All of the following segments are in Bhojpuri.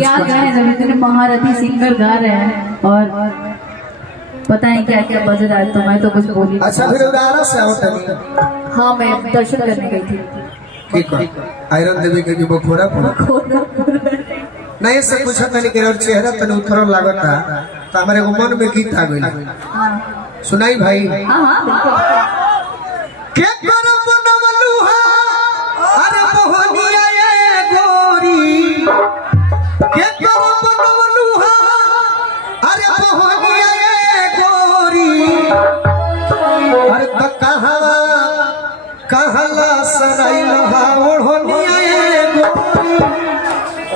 क्या कहें, जब इतने महारथी सिंगर गा रहे हैं और पता है क्या क्या बज रहा है, तो मैं तो कुछ बोली। अच्छा फिर उदाहरण से आओ। हाँ, मैं दर्शन करने गई थी। ठीक है, आयरन देवी के जो बखोरा नहीं से पूछा तनी के चेहरा तने उथर लागता, तो हमारे को मन में गीत आ गई। सुनाई भाई। हाँ हाँ बिल्कुल। के करम बनवलुहा अरे मोहनिया ये गोरी, के करम बनवलुहा अरे मोहनिया ये गोरी, अरे तो कहला सराई लहा ओढ़निया ये गोरी।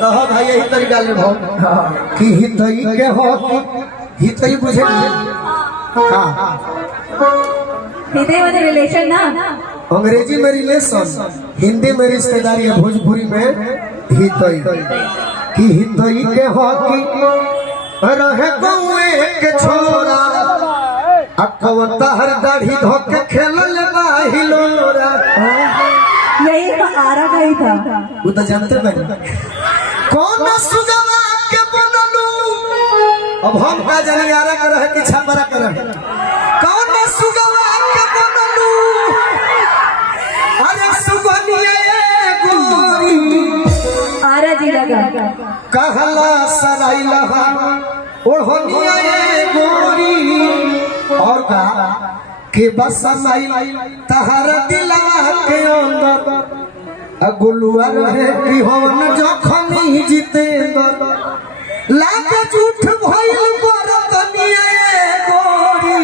रहो भाई यही तरीका ले भाव कि हितई के हो, हितई बुझे। हाँ हृदय वाले रिलेशन ना, अंग्रेजी में रिलेशन, हिंदी में रिश्तेदारी है, भोजपुरी में हितई कि हितई के हो कि रहे गौए के छोरा अकवन तहर दाढ़ी धोके खेलल बाहिलोरा। यही तो आरा का ही था। वो तो जानते बनी कौन सुगवा के बनलू, अब हम का जानी आरा कर रहे कि छपरा कर रहे। कौन सुगवा के बनलू अरे सुगनिया ये गोरी, आरा जी लगा कहला सराई लहा ओढ़निया ये गोरी। और का के बसमाई तहर दिलवा के अंदर अगुलुआ रहे कि होन जखनी जितेंद्र, लागे झूठ भइल बरतनिया ये गोरी।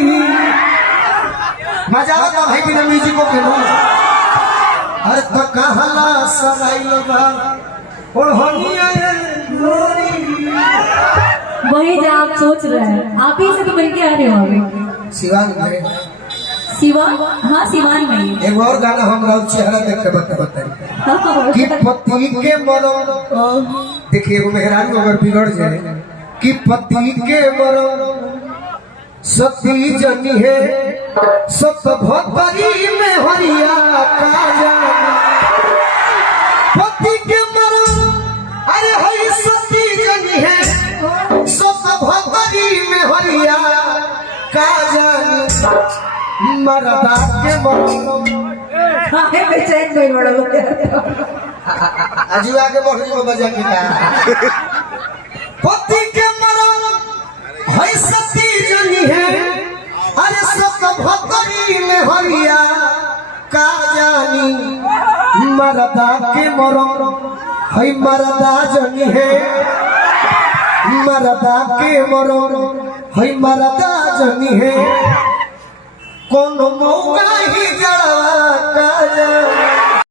मजा आता भाई बिना म्यूजिको के नो। अरे तो कहला सराई लगा ओढ़निया ये गोरी। वही जो आप सोच रहे हैं, आप ही से तो मिलके आ रहे हो अभी। सिवान में सिवान, हाँ सिवान में ही। एक और गाना हम राउत चेहरा देख के बताइए कि पति के मरो। देखिए वो मेहरान अगर बिगड़ जाए कि पति के मरो सती जनी है सत भतरी में हरिया काजा। पति के मरो अरे हई सती जनी है सत भतरी में हरिया काजा। मरदा के मरो काहे बेचैन कोई बड़ा हो गया। अजुआ के बढ़ी में बजा के पति के मरो हई सती जनी है अरे सत भतरी में हरिया का जानी। मरदा के मरो हई मरदा जनी है, मरदा के मरो हई मरदा जनी है। कौन मौका ही जड़वा का जानी।